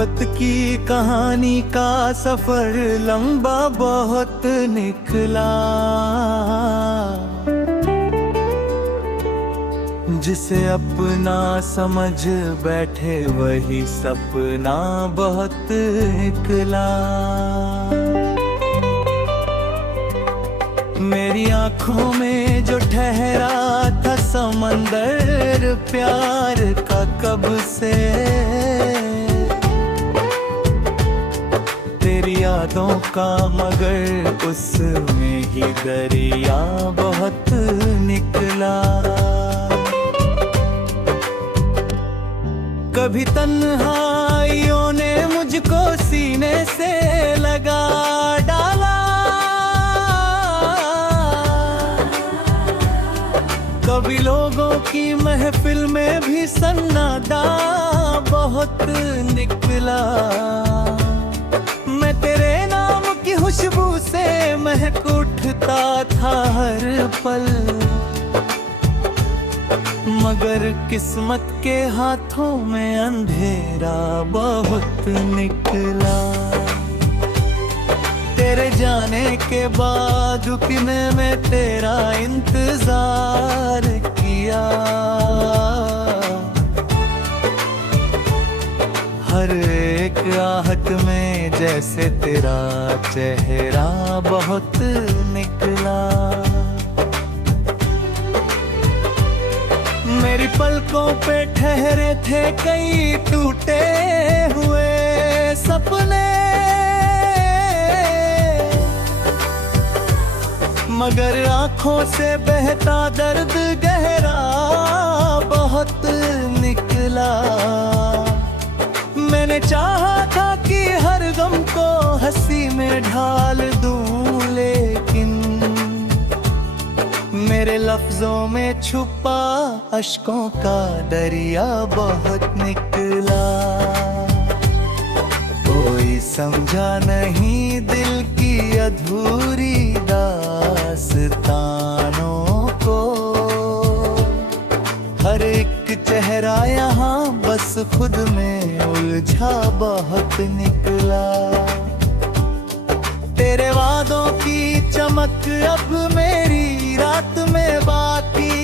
मोहब्बत की कहानी का सफर लंबा बहुत निकला। जिसे अपना समझ बैठे वही सपना बहुत निकला। मेरी आँखों में जो ठहरा था समंदर प्यार का कब से, तेरी यादों का मगर उसमें ही दरिया बहुत निकला। कभी तन्हाइयों ने मुझको सीने से लगा डाला, कभी लोगों की महफिल में भी सन्नाटा बहुत निकला। मैं तेरे नाम की खुशबू से महक उठता था हर पल, मगर किस्मत के हाथों में अंधेरा बहुत निकला। तेरे जाने के बाद रुकने में तेरा इंतजार किया। हर एक आहट में जैसे तेरा चेहरा बहुत निकला। मेरी पलकों पे ठहरे थे कई टूटे हुए सपने, मगर आँखों से बहता दर्द गहरा बहुत निकला। मैंने चाहा था कि हर गम को हंसी में ढाल दूं, लेकिन मेरे लफ्जों में छुपा अश्कों का दरिया बहुत निकला। कोई समझा नहीं दिल की अधूरी दास्तानों को, हर एक चेहरा यहाँ बस खुद में उलझा बहुत निकला। तेरे वादों की चमक अब मेरी रात में बाकी,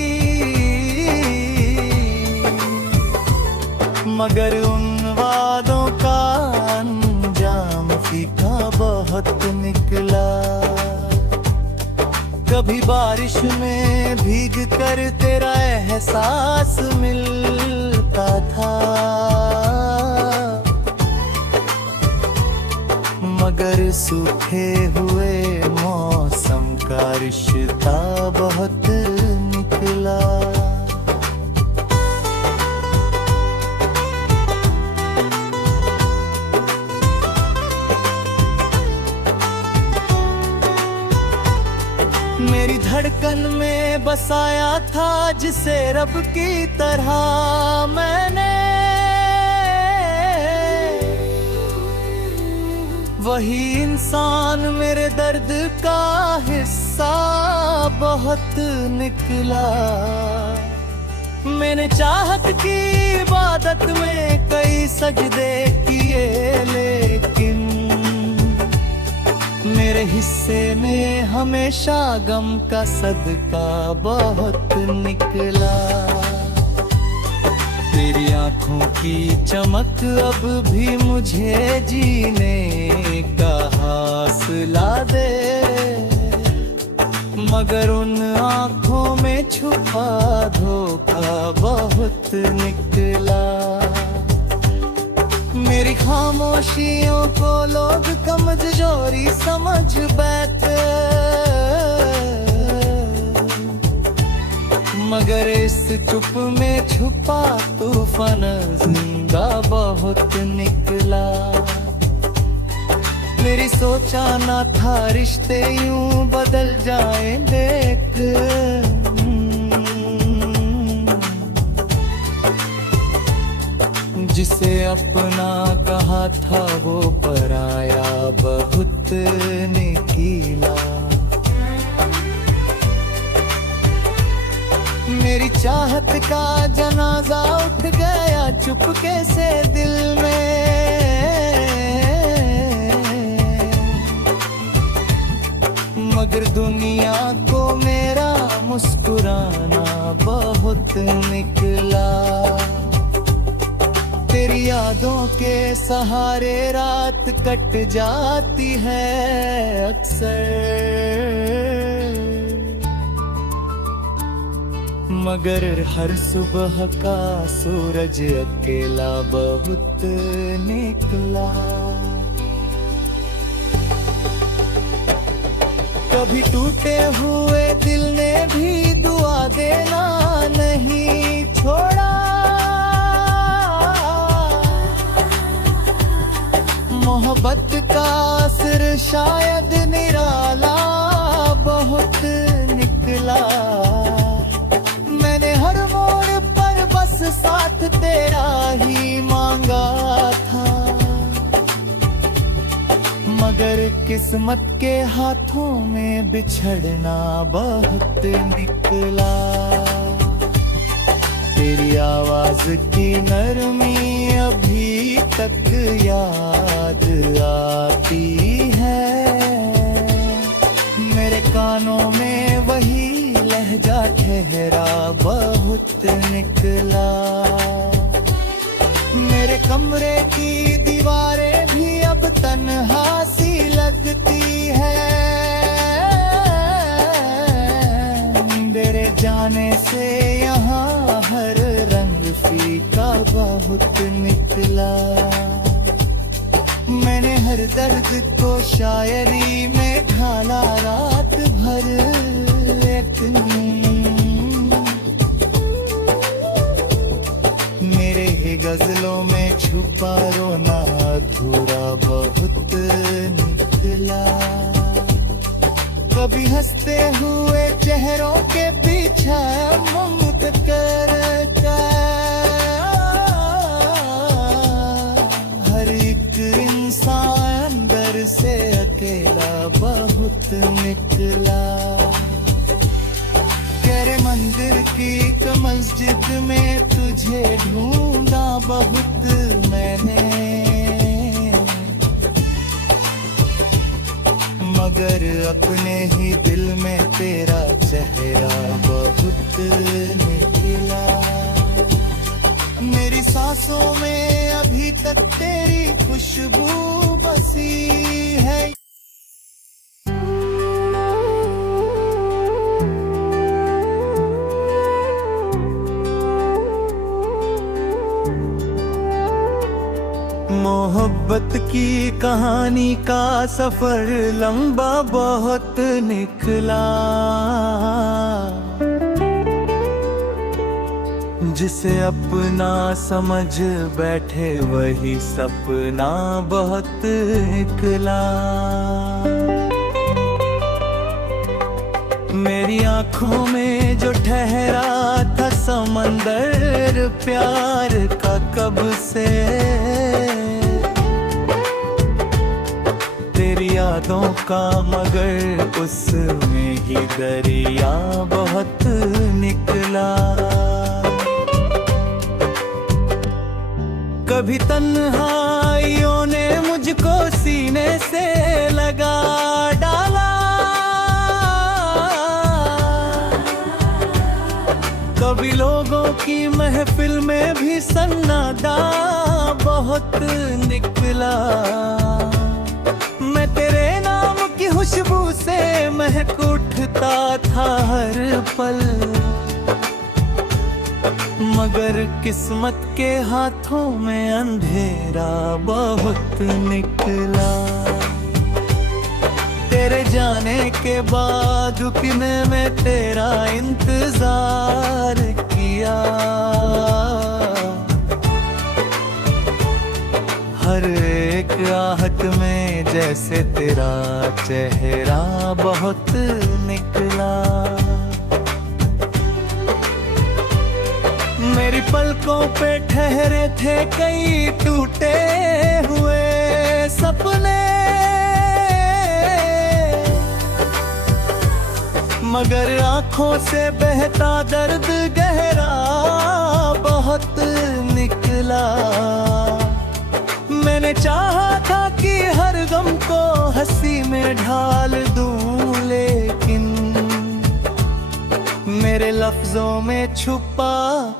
मगर उन वादों का अंजाम फीका बहुत निकला। कभी बारिश में भीग कर तेरा एहसास मिलता था, मगर सूखे हुए मौसम का रिश्ता बहुत निकला। मेरी धड़कन में बसाया था जिसे रब की तरह मैंने, वही इंसान मेरे दर्द का हिस्सा बहुत निकला। मैंने चाहत की इबादत में कई सजदे किए, लेकिन मेरे हिस्से में हमेशा गम का सदका बहुत निकला। तेरी आँखों की चमक अब भी मुझे जीने का हौसला दे, मगर उन आँखों में छुपा धोखा बहुत निकला। मेरी खामोशियों को लोग कमजोरी समझ बैठे, मगर इस चुप में छुपा तूफान जिंदा बहुत निकला। मेरी सोचा ना था रिश्ते यूं बदल जाएं देख, जिसे अपना कहा था वो पराया बहुत निकला। मेरी चाहत का जनाजा उठ गया चुपके से दिल में, मगर दुनिया को मेरा मुस्कुराना बहुत निकला। तेरी यादों के सहारे रात कट जाती है अक्सर, मगर हर सुबह का सूरज अकेला बहुत निकला। कभी टूटे हुए दिल ने भी दुआ देना नहीं छोड़ा। मोहब्बत का असर शायद निराला बहुत निकला। मैंने हर मोड़ पर बस साथ तेरा ही मांगा था, मगर किस्मत के हाथों में बिछड़ना बहुत निकला। तेरी आवाज की नरमी अभी तक याद आती है। मेरे कानों में वही लहजा ठहरा बहुत निकला। मेरे कमरे की दीवारें भी अब तन्हा सी लगती है। तेरे जाने से यहाँ हर रंग फीका बहुत निकला। मैंने हर दर्द को शायरी में ढाला रात भर एक नींद। मेरे गजलों में छुपा रोना अधूरा बहुत निकला। कभी हंसते हुए चेहरों के पीछे मुक्त करता। हर एक इंसान अंदर से अकेला बहुत निकला। तेरे मंदिर की एक मस्जिद में तुझे ढूंढा बहुत मैंने, मगर अपने ही दिल में तेरा चेहरा बहुत निकला। मेरी सांसों में अभी तक तेरी खुशबू बसी है। मोहब्बत की कहानी का सफर लंबा बहुत निकला। जिसे अपना समझ बैठे वही सपना बहुत निकला। मेरी आँखों में जो ठहरा था समंदर प्यार का कब से, तेरी यादों का मगर उसमें ही दरिया बहुत निकला। कभी तन्हाइयों ने मुझको सीने से लगा डाला। कभी लोगों की महफिल में भी सन्नाटा बहुत निकला। मैं तेरे नाम की खुशबू से महक उठता था हर पल, मगर किस्मत के हाथों में अंधेरा बहुत निकला। तेरे जाने के बाद रुकने में तेरा इंतजार किया। हर एक आहट में जैसे तेरा चेहरा बहुत निकला। मेरी पलकों पे ठहरे थे कई टूटे हुए सपने, मगर आँखों से बहता दर्द गहरा बहुत निकला। मैंने चाहा था कि हर गम को हंसी में ढाल दूं, ले लफ्जों में छुपा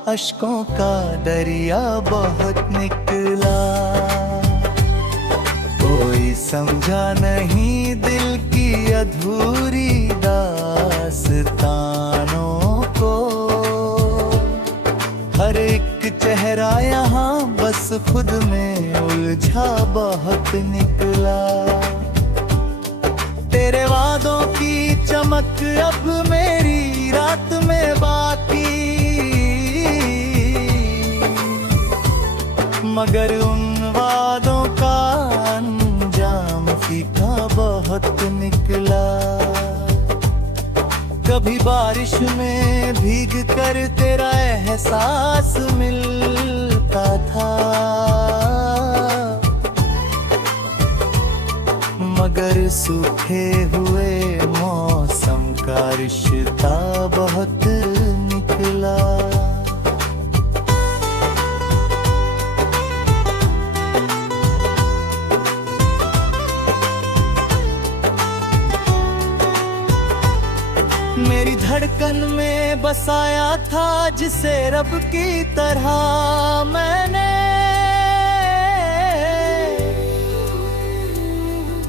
अश्कों का दरिया बहुत निकला। कोई समझा नहीं दिल की अधूरी दास्तानों को। हर एक चेहरा यहाँ बस खुद में उलझा बहुत निकला। तेरे वादों की चमक अब मेरी रात में बाकी, मगर उन वादों का अंजाम फीका बहुत निकला। कभी बारिश में भीग कर तेरा एहसास मिलता था, मगर सूखे हुए मौसम का रिश्ता बहुत निकला। मेरी धड़कन में बसाया था जिसे रब की तरह मैंने,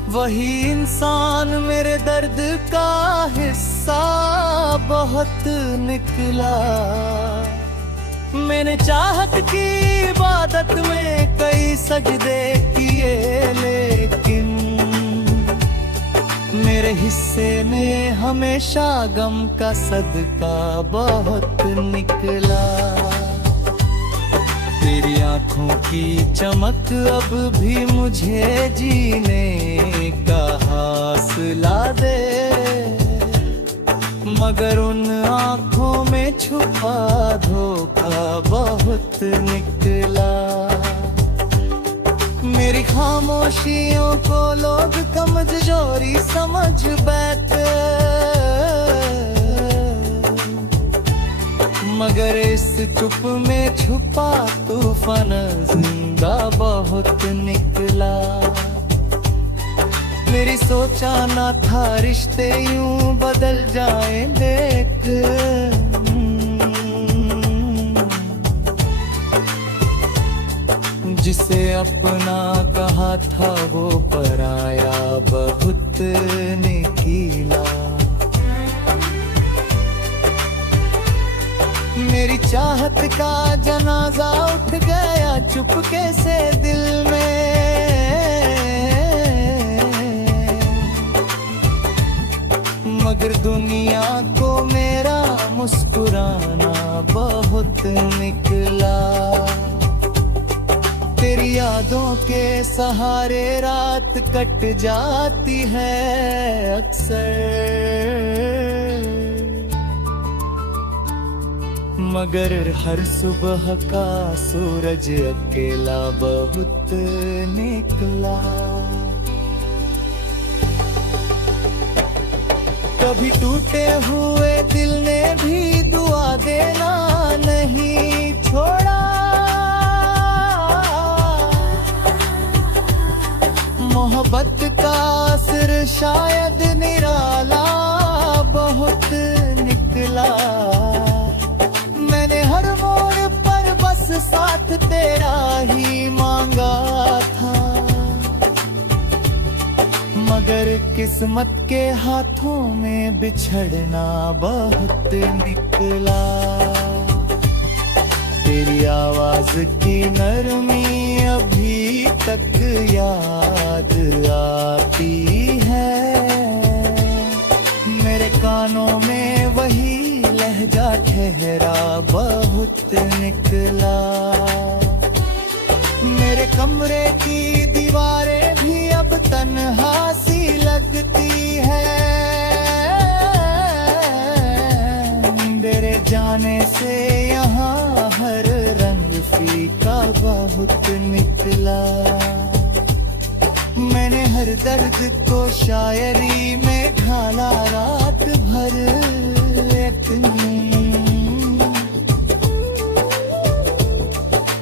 वही इंसान मेरे दर्द का हिस्सा बहुत निकला। मैंने चाहत की इबादत में कई सजदे किए, लेकिन मेरे हिस्से में हमेशा गम का सदका बहुत निकला। तेरी आँखों की चमक अब भी मुझे जीने का हौसला दे, मगर उन आँखों में छुपा धोखा बहुत निकला। मेरी खामोशियों को लोग कमजोरी समझ बैठे, मगर इस चुप में छुपा तूफान जिंदा बहुत निकला। मेरी सोचा ना था रिश्ते यूं बदल जाए देख, जिसे अपना कहा था वो पराया बहुत निकला। मेरी चाहत का जनाजा उठ गया चुपके से दिल में, मगर दुनिया को मेरा मुस्कुराना बहुत निकला। तेरी यादों के सहारे रात कट जाती है अक्सर, मगर हर सुबह का सूरज अकेला बहुत निकला। कभी टूटे हुए दिल ने भी दुआ देना नहीं छोड़ा, मोहब्बत का असर शायद निराला बहुत निकला। मैंने हर मोड़ पर बस साथ तेरा ही मांगा था, मगर किस्मत के हाथों में बिछड़ना बहुत निकला। तेरी आवाज की नरमी अभी तक याद आती है, मेरे कानों में वही लहजा ठहरा बहुत निकला। मेरे कमरे की दीवारें भी अब तन्हा सी लगती है, तेरे जाने से यहाँ हर रंग फीका बहुत निकला। मैंने हर दर्द को शायरी में ढाला रात भर,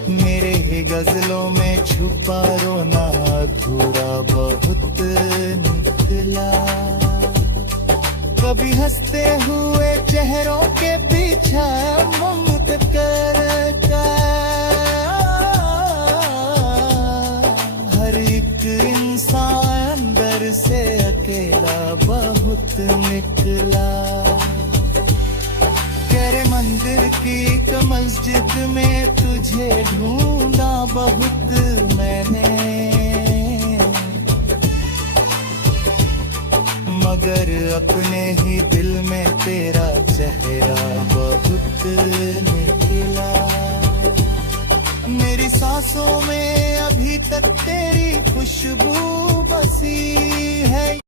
मेरे गजलों में छुपा रोना अधूरा बहुत निकला। कभी हंसते हुए चेहरों के पीछे बहुत निकला। तेरे मंदिर की एक मस्जिद में तुझे ढूंढा बहुत मैंने, मगर अपने ही दिल में तेरा चेहरा बहुत निकला। मेरी सांसों में अभी तक तेरी खुशबू बसी है।